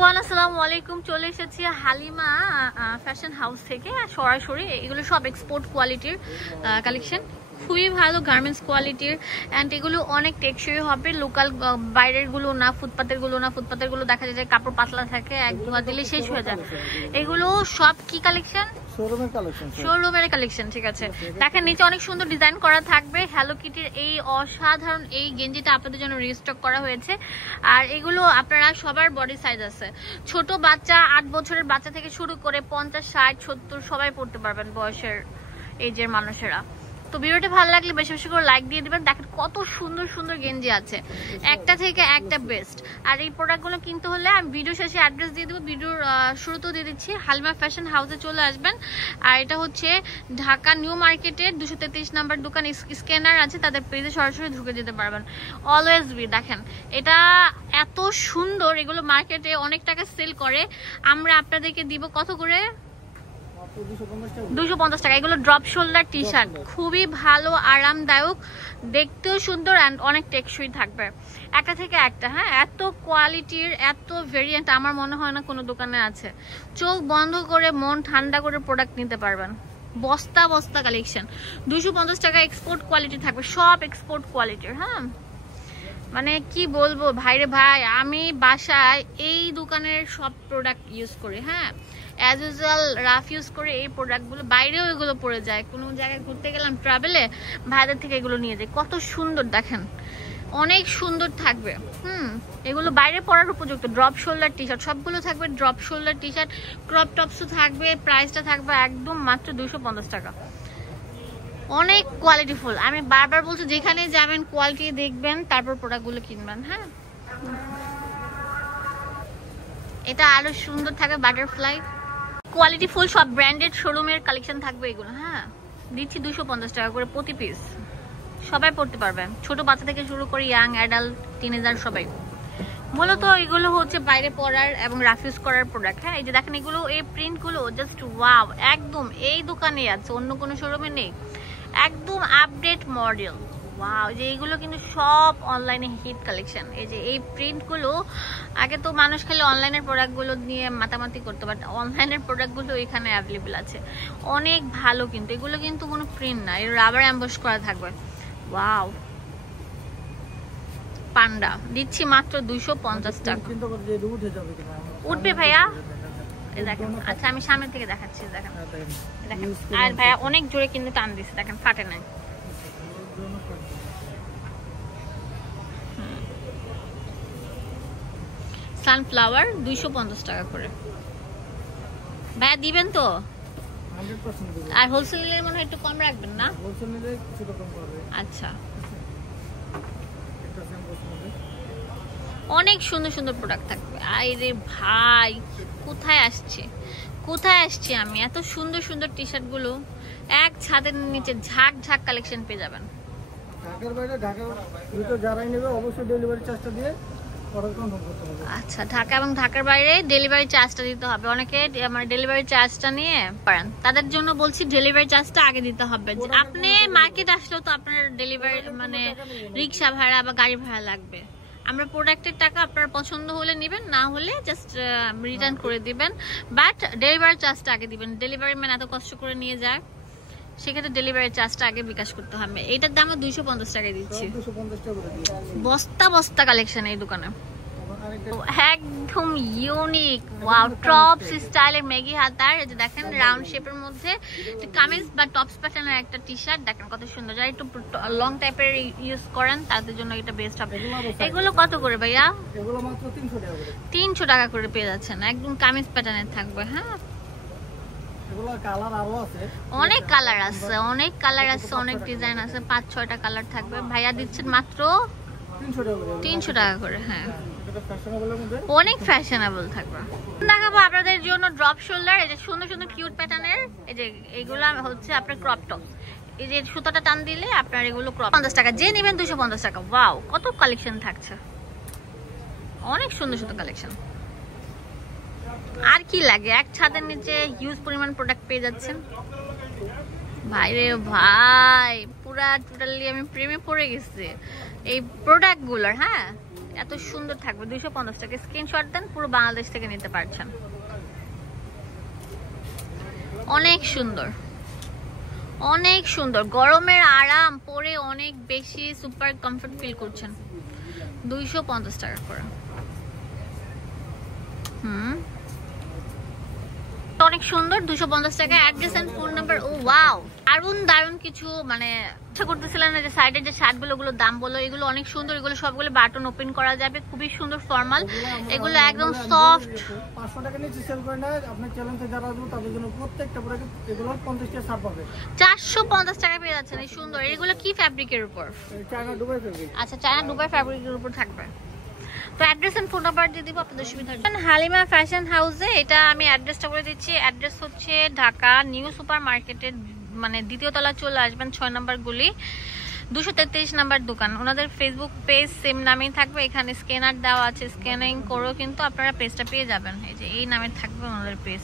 Everyone আসসালামু আলাইকুম। চলে এসেছি হালিমা ফ্যাশন হাউস থেকে সরাসরি। এগুলো সব এক্সপোর্ট কোয়ালিটির কালেকশন, খুবই ভালো গার্মেন্টস কোয়ালিটির অ্যান্ড এগুলো অনেক টেকসই হবে। লোকাল বাইরের গুলো না, ফুটপাতের গুলো দেখা যায় কাপড় পাতলা থাকে, এক ধোয়া দিলে শেষ হয়ে যায়। এগুলো সব কি কালেকশন? শোরুমের কালেকশন। ঠিক আছে, দেখেন নিচে অনেক সুন্দর ডিজাইন করা থাকবে। হ্যালো কিটির এই অসাধারণ এই গেঞ্জিটা আপনাদের জন্য রিস্টক করা হয়েছে। আর এগুলো আপনারা সবার বডি সাইজ আছে, ছোট বাচ্চা 8 বছরের বাচ্চা থেকে শুরু করে 50, 60, 70 সবাই পড়তে পারবেন, বয়সের এজের মানুষেরা। তো ভিডিওটা ভালো লাগলে বেশি বেশি করে লাইক দিয়ে দিবেন। দেখেন কত সুন্দর সুন্দর গেঞ্জি আছে, একটা থেকে একটা বেস্ট। আর এই প্রোডাক্টগুলো কিনতে হলে আমি ভিডিও শেষে অ্যাড্রেস দিয়ে দেবো, ভিডিওর শুরুতেও দিয়ে দিচ্ছি। হালিমা ফ্যাশন হাউসে চলে আসবেন। আর এটা হচ্ছে ঢাকা নিউ মার্কেটের 233 নাম্বার দোকান। স্ক্যানার আছে, তাদের পেজে সরাসরি ঢুকে যেতে পারবেন। Always be. দেখেন এটা এত সুন্দর, এগুলো মার্কেটে অনেক টাকা সেল করে, আমরা আপনাদেরকে দিব কত করে? 250 টাকা। এগুলো ড্রপ শোল্ডার টি শার্ট, খুবই ভালো, আরামদায়ক, দেখতেও সুন্দর অ্যান্ড অনেক টেকসই থাকবে। একটা থেকে একটা, হ্যাঁ, এত কোয়ালিটির এত ভেরিয়েন্ট আমার মনে হয় না কোনো দোকানে আছে। চোখ বন্ধ করে মন ঠান্ডা করে প্রোডাক্ট নিতে পারবেন। বস্তা বস্তা কালেকশন, 250 টাকা এক্সপোর্ট কোয়ালিটি থাকবে, সব এক্সপোর্ট কোয়ালিটির। হ্যাঁ, মানে কি বলবো ভাইরে ভাই, আমি বাসায় এই দোকানের সব প্রোডাক্ট ইউজ করি। হ্যাঁ, অ্যাজ ইউজুয়াল রাফ ইউজ করে এই প্রোডাক্টগুলো, বাইরেও এগুলো পরে যায়। কোনো জায়গায় ঘুরতে গেলাম ট্রাভেলে, ভাইদের থেকে এগুলো নিয়ে যাই। কত সুন্দর দেখেন, অনেক সুন্দর থাকবে। এগুলো বাইরে পরার উপযুক্ত। ড্রপ শোল্ডার টি শার্ট সবগুলো থাকবে, drop shoulder T shirt, crop টপসও থাকবে। প্রাইসটা থাকবে একদম মাত্র 250 টাকা। অনেক কোয়ালিটিফুল। আমি বারবার বলছি, যেখানে যাবেন কোয়ালিটি দেখবেন, তারপর প্রোডাক্টগুলো কিনবেন। হ্যাঁ, এটা আরো সুন্দর থাকবে, বাটারফ্লাই কোয়ালিটিফুল, সব ব্র্যান্ডেড শোরুমের কালেকশন থাকবে এগুলো। হ্যাঁ, দিচ্ছি 250 টাকা করে প্রতি পিস। সবাই পড়তে পারবেন, ছোট বাচ্চা থেকে শুরু করে ইয়াং অ্যাডাল্ট, টিনেজার সবাই। মূলত এগুলো হচ্ছে বাইরে পরার এবং রাফিউজ করার প্রোডাক্ট। হ্যাঁ, এই যে দেখেন এগুলো, এই প্রিন্টগুলো জাস্ট ওয়াও, একদম এই দোকানে আছে, অন্য কোনো শোরুমে নেই, একদম আপডেট মডেল। ওয়াও, যে এইগুলো কিন্তু সব অনলাইনে হিট কালেকশন। এই যে এই প্রিন্টগুলো, আগে তো মানুষ খালি অনলাইনের প্রোডাক্টগুলো নিয়ে মাতামাতি করতে, বাট অনলাইনের প্রোডাক্টগুলো এখানে অ্যাভেলেবেল আছে, অনেক ভালো। কিন্তু এগুলো কিন্তু কোনো প্রিন্ট না, এর রাবার এমবস করা থাকবে। ওয়াও, পান্ডা দিচ্ছি মাত্র 250 টাকা। উঠবে ভাইয়া? দেখেন, আচ্ছা আমি সামনে থেকে দেখাচ্ছি। দেখেন দেখেন, আর ভাইয়া অনেক জোরে কিন্তু টান দিচ্ছে, দেখেন ফাটে নাই। সানফ্লাওয়ার 250 টাকা করে। ভাইয়া দিবেন তো? আর হোলসেল নিলে মনে হয় একটু কম রাখবেন না? আচ্ছা, অনেক সুন্দর সুন্দর প্রোডাক্ট থাকবে। আরে ভাই, কোথায় আসছি আমি? এত সুন্দর সুন্দর টি শার্ট গুলো এক ছাদের নিচে ঝাঁক ঝাঁক কালেকশন পেয়ে যাবেন। ঢাকার বাইরে, ঢাকার ভিতর যারাই নেবে অবশ্যই ডেলিভারি চার্জটা দিয়ে আচ্ছা, ঢাকা এবং ঢাকার বাইরে ডেলিভারি চার্জটা দিতে হবে। অনেকে মানে ডেলিভারি চার্জটা নিয়ে পারেন, তাদের জন্য বলছি ডেলিভারি চার্জটা আগে দিতে হবে। আপনি মার্কেট আসলেও তো আপনার ডেলিভারি মানে রিক্সা ভাড়া বা গাড়ি ভাড়া লাগবে। আমরা প্রোডাক্টের টাকা আপনার পছন্দ হলে নেবেন, না হলে জাস্ট রিটার্ন করে দিবেন, বাট ডেলিভারি চার্জটা আগে দিবেন। ডেলিভারি ম্যান এত কষ্ট করে নিয়ে যায়, সেক্ষেত্রে ডেলিভারি চার্জটা আগে বিকাশ করতে হবে। এটার দাম 250 টাকায় দিচ্ছি। বস্তা বস্তা কালেকশন এই দোকানে, একদম ইউনিক। ওয়াও, টপস স্টাইলের মেগি হাতার, এই যে দেখেন রাউন্ড শেপের মধ্যে কামিজ বা টপস প্যাটার্নের একটা টি শার্ট। দেখেন কত সুন্দর, যারা একটু লং টাইপের ইউজ করেন তাদের জন্য এটা বেস্ট হবে। এগুলো কত করে ভাইয়া? এগুলো মাত্র 300 টাকা করে পেয়ে যাচ্ছেন, একদম কামিজ প্যাটার্নের থাকবে। হ্যাঁ, অনেক কালার আছে, অনেক ডিজাইন আছে, 5-6টা কালার থাকবে। ভাইয়া দিচ্ছেন মাত্র 300 টাকা করে। হ্যাঁ, অনেক ফ্যাশনেবল থাকবে। দেখাবো আপনাদের জন্য ড্রপ শোল্ডার, এই যে সুন্দর সুন্দর কিউট প্যাটার্নের। এই যে এগুলো হচ্ছে আপনার ক্রপ টপ, এই যে সুতাটা টান দিলে আপনার এগুলো ক্রপ। 50 টাকা, যে নেবেন 250 টাকা। ওয়াও, কত কালেকশন থাকছে, অনেক সুন্দর সুন্দর কালেকশন। আর কি লাগে, এক ছাদের নিচে হিউজ পরিমাণ প্রোডাক্ট পেয়ে যাচ্ছেন। ভাইরে ভাই, পুরা টোটালি আমি প্রেমে পড়ে গেছি এই প্রোডাক্টগুলোর। হ্যাঁ, এত সুন্দর থাকবে। 250 টাকা। স্ক্রিনশট দেন, পুরো বাংলাদেশ থেকে নিতে পারছেন। অনেক সুন্দর, অনেক সুন্দর। গরমের আরাম পরে অনেক বেশি সুপার কমফর্ট ফিল করছেন। 250 টাকা করে। অনেক সুন্দর। 250 টাকা। Address and phone number. ও ওয়াও, দারুন কিছু মানে ইচ্ছা করতেছিলেন না যে সাইডের যে শার্টগুলো, ওগুলো দাম বলো, এগুলো অনেক সুন্দর। এগুলো সবগুলো বাটন ওপেন করা যাবে, খুবই সুন্দর ফর্মাল। এগুলো একদম সফট। 500 টাকা নিচে সেল করে না। আপনার চ্যানেলে যারা আসবে তাদের জন্য প্রত্যেকটা প্রোডাক্ট এগুলো 50 টাকা ছাড় পাবে। 450 টাকা পেয়ে যাচ্ছেন। এই সুন্দর। এগুলো কি ফ্যাব্রিকের উপর? China Dubai fabric. আচ্ছা, চায়না দুবাই ফ্যাব্রিকের উপর থাকবে। তো অ্যাড্রেস এন্ড ফোন নাম্বার দিয়ে দিব, আপনাদের সুবিধা হবে। হালিমা ফ্যাশন হাউসে, এটা আমি অ্যাড্রেসটা বলে দিচ্ছি। অ্যাড্রেস হচ্ছে ঢাকা নিউ সুপার মার্কেটের মানে দ্বিতীয় তলা চলে আসবেন, 6 নম্বর গলি, 233 নাম্বার দোকান। ওনাদের ফেসবুক পেজ সেম নামেই থাকবে। এখানে স্ক্যানার দেওয়া আছে, স্ক্যানিং করেও কিন্তু আপনারা পেজটা পেয়ে যাবেন। এই যে এই নামে থাকবে ওনাদের পেজ।